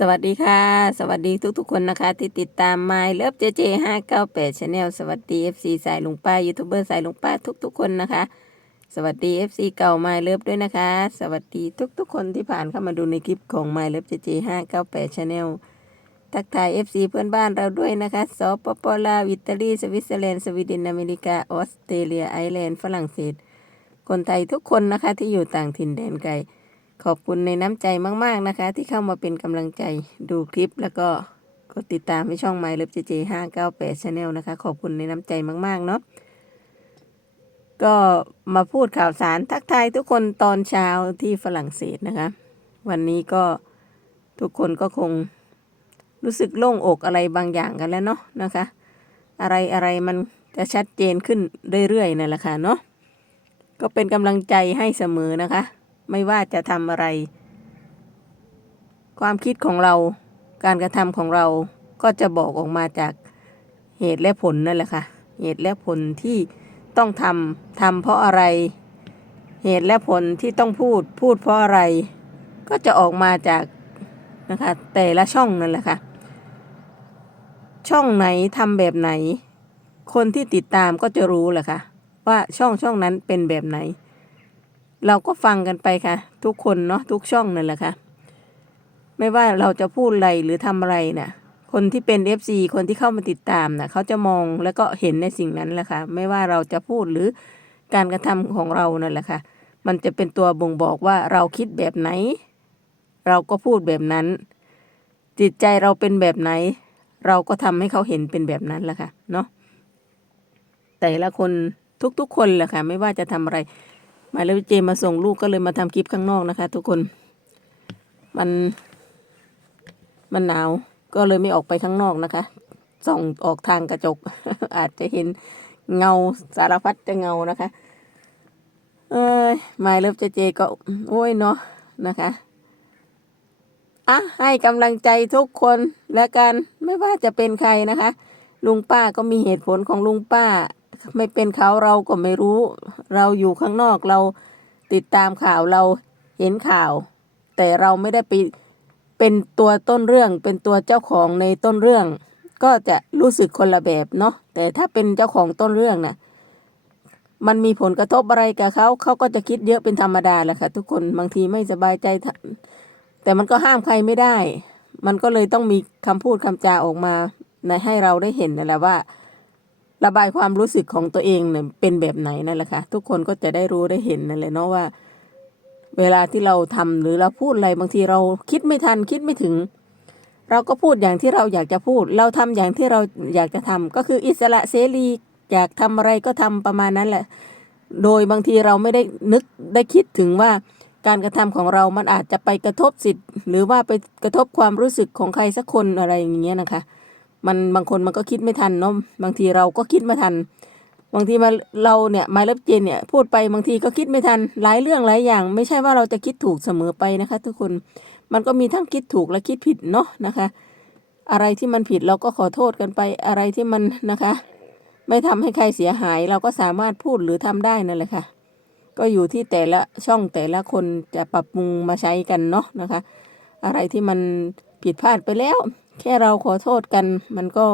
สวัสดีค่ะ สวัสดีทุกๆคนนะคะ ที่ติดตาม My Love JJ 598 Channel สวัสดี FC สายลุงป้ายูทูบเบอร์สายลุงป้าทุกๆคนนะคะ สวัสดี FC เก่า My Love ด้วยนะคะ สวัสดีทุกๆคนที่ผ่านเข้ามาดูในคลิปของ My Love JJ 598 Channel ทักทาย FC เพื่อนบ้านเราด้วยนะคะสปปลาวอิตาลีสวิตเซอร์แลนด์สวีเดนอเมริกาออสเตรเลียไอร์แลนด์ฝรั่งเศส คนไทยทุกคนนะคะที่อยู่ต่างถิ่นแดนไกล ขอบคุณในน้ำใจมาก ๆ นะคะ ที่เข้ามาเป็นกำลังใจดูคลิปแล้วก็กดติดตามให้ช่อง My Love JJ 598 Channel นะคะ ขอบคุณในน้ำใจมาก ๆ เนาะก็มาพูดข่าวสารทักทายทุกคนตอนเช้าที่ฝรั่งเศสนะคะ วันนี้ก็ทุกคนก็คงรู้สึกโล่งอกอะไรบางอย่างกันแล้วเนาะนะคะ อะไรอะไรมันจะชัดเจนขึ้นเรื่อยๆนั่นแหละค่ะเนาะก็เป็นกำลังใจให้เสมอนะคะ ไม่ว่าจะทำอะไร ความคิดของเราการกระทำของเราก็จะบอกออกมาจากเหตุและผลนั่นแหละค่ะ เหตุและผลที่ต้องทำทำเพราะอะไร เหตุและผลที่ต้องพูดพูดเพราะอะไร ก็จะออกมาจากนะคะแต่ละช่องนั่นแหละค่ะ ช่องไหนทำแบบไหน คนที่ติดตามก็จะรู้แหละค่ะว่าช่องช่องนั้นเป็นแบบไหน เราก็ฟังกันไปค่ะ ทุกคนเนาะทุกช่องนั่นแหละค่ะ ไม่ว่าเราจะพูดอะไรหรือทำอะไรน่ะคนที่เป็น FC คนที่เข้ามาติดตามน่ะเขาจะมองแล้วก็เห็นในสิ่งนั้นแหละค่ะ ไม่ว่าเราจะพูดหรือการกระทำของเรานั่นแหละค่ะ มันจะเป็นตัวบ่งบอกว่าเราคิดแบบไหน เราก็พูดแบบนั้น จิตใจเราเป็นแบบไหน เราก็ทำให้เขาเห็นเป็นแบบนั้นแหละค่ะเนาะแต่ละคนทุกๆคนแหละค่ะ ไม่ว่าจะทำอะไร หมายเลขเจมาส่งลูกก็เลยมาทำคลิปข้างนอกนะคะ ทุกคน มัน มันหนาวก็เลยไม่ออกไปข้างนอกนะคะ ส่องออกทางกระจก อาจจะเห็นเงาสารพัดจะเงานะคะ เอ้ยหมายเลขเจเจก็ โอ้ยเนาะนะคะอะให้กำลังใจทุกคนและกันไม่ว่าจะเป็นใครนะคะ ลุงป้าก็มีเหตุผลของลุงป้า ไม่เป็นเขาเราก็ไม่รู้ เราอยู่ข้างนอกเราติดตามข่าวเราเห็นข่าว แต่เราไม่ได้ไปเป็นตัวต้นเรื่อง เป็นตัวเจ้าของในต้นเรื่อง ก็จะรู้สึกคนละแบบเนาะแต่ถ้าเป็นเจ้าของต้นเรื่องน่ะมันมีผลกระทบอะไรกับเขาเขาก็จะคิดเยอะเป็นธรรมดาแหละค่ะ ทุกคนบางทีไม่สบายใจ แต่มันก็ห้ามใครไม่ได้ มันก็เลยต้องมีคำพูดคำจาออกมาในให้เราได้เห็นนั่นแหละว่า ระบายความรู้สึกของตัวเองเนี่ยเป็นแบบไหนนั่นแหละค่ะทุกคนก็จะได้รู้ได้เห็นนั่นแหละเนาะว่า เวลาที่เราทำหรือเราพูดอะไรบางทีเราคิดไม่ทันคิดไม่ถึง เราก็พูดอย่างที่เราอยากจะพูด เราทำอย่างที่เราอยากจะทำก็คืออิสระเสรีอยากทำอะไรก็ทำประมาณนั้นแหละ โดยบางทีเราไม่ได้นึกได้คิดถึงว่าการกระทำของเรามันอาจจะไปกระทบสิทธิ์ หรือว่าไปกระทบความรู้สึกของใครสักคนอะไรอย่างเงี้ยนะคะ มันบางคนมันก็คิดไม่ทันเนาะบางทีเราก็คิดไม่ทัน บางทีมาเราเนี่ยมาเล็บเจนเนี่ยพูดไปบางทีก็คิดไม่ทันหลายเรื่องหลายอย่าง ไม่ใช่ว่าเราจะคิดถูกเสมอไปนะคะ ทุกคนมันก็มีทั้งคิดถูกและคิดผิดเนาะนะคะ อะไรที่มันผิดเราก็ขอโทษกันไปอะไรที่มันนะคะ ไม่ทำให้ใครเสียหาย เราก็สามารถพูดหรือทำได้นั่นแหละค่ะก็อยู่ที่แต่ละช่องแต่ละคนจะปรับปรุงมาใช้กันเนาะนะคะ อะไรที่มันผิดพลาดไปแล้ว แค่เราขอโทษกันมันก็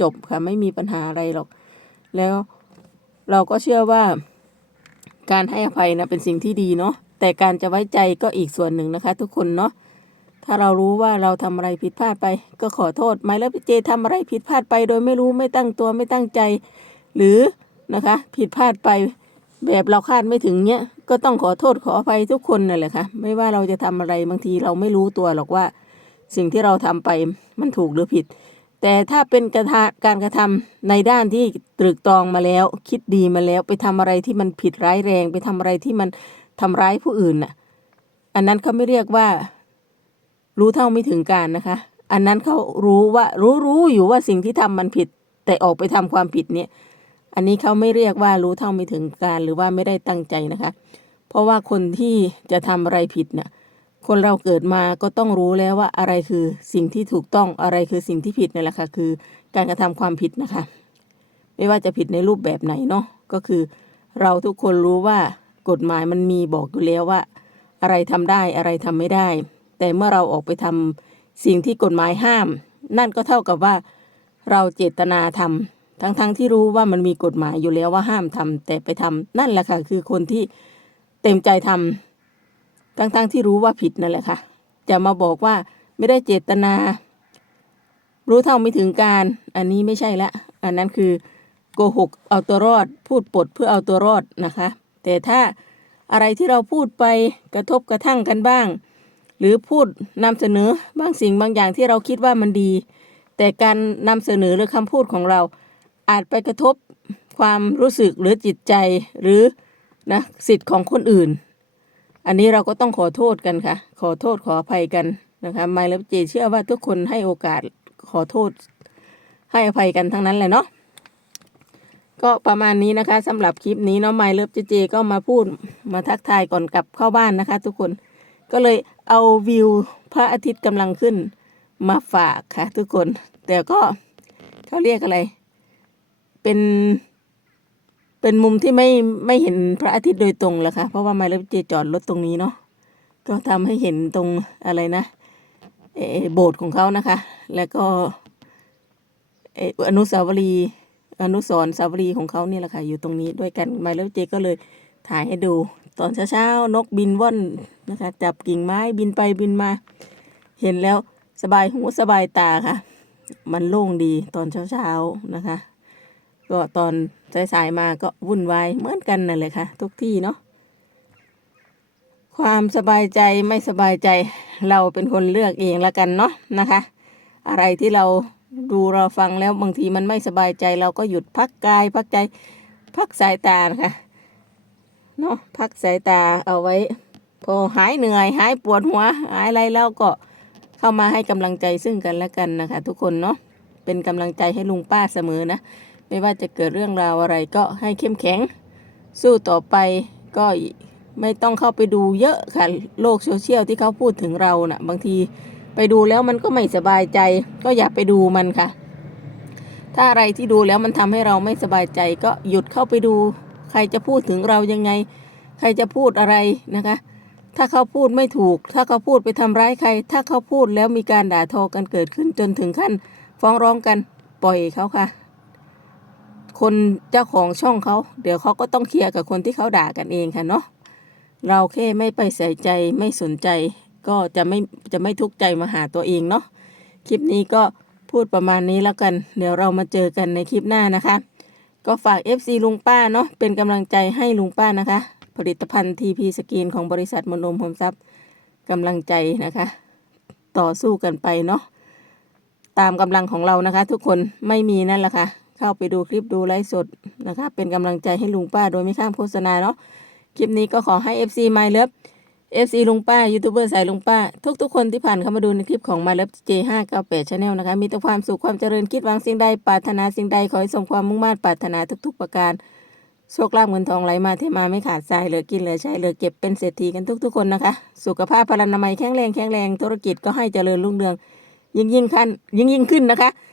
จบค่ะไม่มีปัญหาอะไรหรอก แล้วเราก็เชื่อว่าการให้อภัยนะเป็นสิ่งที่ดีเนาะแต่การจะไว้ใจก็อีกส่วนหนึ่งนะคะ ทุกคนเนาะถ้าเรารู้ว่าเราทำอะไรผิดพลาดไป ก็ขอโทษไม่แล้วพี่เจทำอะไรผิดพลาดไป โดยไม่รู้ไม่ตั้งตัวไม่ตั้งใจ หรือนะคะ ผิดพลาดไปแบบเราคาดไม่ถึงเนี้ยก็ต้องขอโทษขออภัยทุกคนนั่นแหละค่ะไม่ว่าเราจะทำอะไรบางทีเราไม่รู้ตัวหรอกว่า สิ่งที่เราทำไป มันถูกหรือผิด แต่ถ้าเป็นกระทะการกระทำในด้านที่ตรึกตรองมาแล้ว คิดดีมาแล้วไปทำอะไรที่มันผิดร้ายแรง ไปทำอะไรที่มันทำร้ายผู้อื่นน่ะ อันนั้นเขาไม่เรียกว่า รู้เท่าไม่ถึงการนะคะ อันนั้นเขารู้ว่ารู้รู้อยู่ว่าสิ่งที่ทำมันผิด แต่ออกไปทำความผิดเนี่ย อันนี้เขาไม่เรียกว่ารู้เท่าไม่ถึงการหรือว่าไม่ได้ตั้งใจนะคะ เพราะว่าคนที่จะทำอะไรผิดน่ะ คนเราเกิดมาก็ต้องรู้แล้วว่าอะไรคือสิ่งที่ถูกต้องอะไรคือสิ่งที่ผิดนั่แหละค่ะคือการกระทำความผิดนะคะ ไม่ว่าจะผิดในรูปแบบไหนเนาะก็คือเราทุกคนรู้ว่ากฎหมายมันมีบอกอยู่แล้วว่า อะไรทำได้อะไรทำไม่ได้ แต่เมื่อเราออกไปทำสิ่งที่กฎหมายห้าม นั่นก็เท่ากับว่าเราเจตนาทำทั้งๆทที่รู้ว่ามันมีกฎหมายอยู่แล้วว่าห้ามทำแต่ไปทำนั่นแหละค่ะคือคนที่เต็มใจทำ ทั้งๆทที่รู้ว่าผิดนั่นแหละค่ะ จะมาบอกว่าไม่ได้เจตนา รู้เท่าไม่ถึงการ อันนี้ไม่ใช่ละ อันนั้นคือโกหกเอาตัวรอด พูดปดเพื่อเอาตัวรอดนะคะ แต่ถ้าอะไรที่เราพูดไปกระทบกระทั่งกันบ้าง หรือพูดนำเสนอบางสิ่งบางอย่างที่เราคิดว่ามันดี แต่การนำเสนอหรือคำพูดของเรา อาจไปกระทบความรู้สึกหรือจิตใจหรือนะสิทธิ์ของคนอื่น อันนี้เราก็ต้องขอโทษกันค่ะ ขอโทษขออภัยกันนะคะไมแล้วเจเชื่อว่าทุกคนให้โอกาสขอโทษ ให้อภัยกันทั้งนั้นแหละเนาะก็ประมาณนี้นะคะสำหรับคลิปนี้เนาะไมเลิฟเจเจก็มาพูดมาทักทายก่อนกลับเข้าบ้านนะคะ ทุกคนก็เลยเอาวิวพระอาทิตย์กำลังขึ้นมาฝากค่ะ ทุกคน แต่ก็เขาเรียกอะไร เป็น เป็นมุมที่ไม่ไม่เห็นพระอาทิตย์โดยตรงแหละค่ะ เพราะว่าไมเลฟเจจอดรถตรงนี้เนาะก็ทำให้เห็นตรงอะไรนะเอโบสถ์ของเขานะคะ แล้วก็เอออนุสาวรีย์อนุสรสาวรีย์ของเขานี่แหละค่ะ อยู่ตรงนี้ด้วยกันไมเลฟเจก็เลยถ่ายให้ดู ตอนเช้าๆนกบินว่อนนะคะ จับกิ่งไม้บินไปบินมา เห็นแล้วสบายหูสบายตาค่ะ มันโล่งดีตอนเช้าๆนะคะ ก็ตอนสายๆมาก็วุ่นวายเหมือนกันนั่นแหละค่ะ ทุกที่เนาะความสบายใจไม่สบายใจเราเป็นคนเลือกเองละกันเนาะนะคะ อะไรที่เราดูเราฟังแล้วบางทีมันไม่สบายใจเราก็หยุดพักกายพักใจ พักสายตานะคะเนาะพักสายตาเอาไว้ พอหายเหนื่อย หายปวดหัว หายอะไรแล้วก็เข้ามาให้กำลังใจซึ่งกันและกันนะคะ ทุกคนเนาะเป็นกำลังใจให้ลุงป้าเสมอนะ ไม่ว่าจะเกิดเรื่องราวอะไรก็ให้เข้มแข็ง สู้ต่อไปก็ไม่ต้องเข้าไปดูเยอะค่ะ โลกโซเชียลที่เขาพูดถึงเรานะ่ะ บางทีไปดูแล้วมันก็ไม่สบายใจ ก็อย่าไปดูมันค่ะ ถ้าอะไรที่ดูแล้วมันทำให้เราไม่สบายใจ ก็หยุดเข้าไปดู ใครจะพูดถึงเรายังไง ใครจะพูดอะไรนะคะ ถ้าเขาพูดไม่ถูก ถ้าเขาพูดไปทำร้ายใคร ถ้าเขาพูดแล้วมีการด่าทอกันเกิดขึ้นจนถึงขั้น ฟ้องร้องกันปล่อยเขาค่ะ คนเจ้าของช่องเขา เดี๋ยวเขาก็ต้องเคลียร์กับคนที่เขาด่ากันเองค่ะเนาะเราแค่ไม่ไปใส่ใจไม่สนใจ ก็จะไม่จะไม่ทุกข์ใจมาหาตัวเองเนาะคลิปนี้ก็พูดประมาณนี้แล้วกัน เดี๋ยวเรามาเจอกันในคลิปหน้านะคะ ก็ฝาก FC ลุงป้าเนาะเป็นกำลังใจให้ลุงป้านะคะ ผลิตภัณฑ์ TP สกินของบริษัทมนมโฮมซับกำลังใจนะคะ ต่อสู้กันไปเนาะตามกำลังของเรานะคะ ทุกคนไม่มีนั่นแหละค่ะ เข้าไปดูคลิปดูไลฟ์สดนะคะ เป็นกำลังใจให้ลุงป้าโดยไม่ข้ามโฆษณาเนาะคลิปนี้ก็ขอให้ FC My Love FC ลุงป้ายูทูบเบอร์สายลุงป้า ทุกๆคนที่ผ่านเข้ามาดูในคลิปของ My Love J598 Channel นะคะ มีแต่ความสุขความเจริญคิดหวังสิ่งใดปรารถนาสิ่งใดขอให้สมความมุ่งมั่นปรารถนาทุกๆ ประการโชคลาภเงินทองไหลมาเทมาไม่ขาดสายเหลือกินเหลือใช้เหลือเก็บเป็นเศรษฐีกันทุก ๆ คนนะคะ สุขภาพพลานามัยแข็งแรงแข็งแรงธุรกิจก็ให้เจริญรุ่งเรือง ยิ่งยิ่งขั้นยิ่งยิ่งขึ้นนะคะ